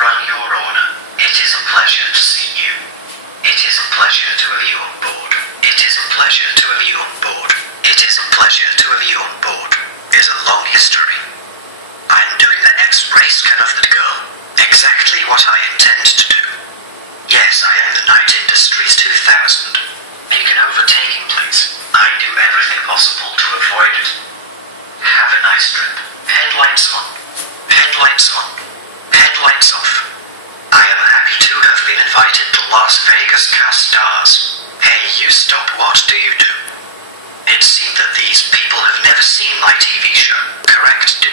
run your owner. It is a pleasure to see you. It is a pleasure to have you on board. It is a pleasure to have you on board. It is a pleasure to have you on board. It's a long history. I am doing the next race car of the girl. Exactly what I intend to do. Yes, I am the Night Industries 2000. Make an overtaking, please. I do everything possible to avoid it. Have a nice trip. Headlights on. Headlights on. Headlights off. I am happy to have been invited to Las Vegas Cast Stars. Hey, you stop, what do you do? It seemed that these people have never seen my TV show, correct?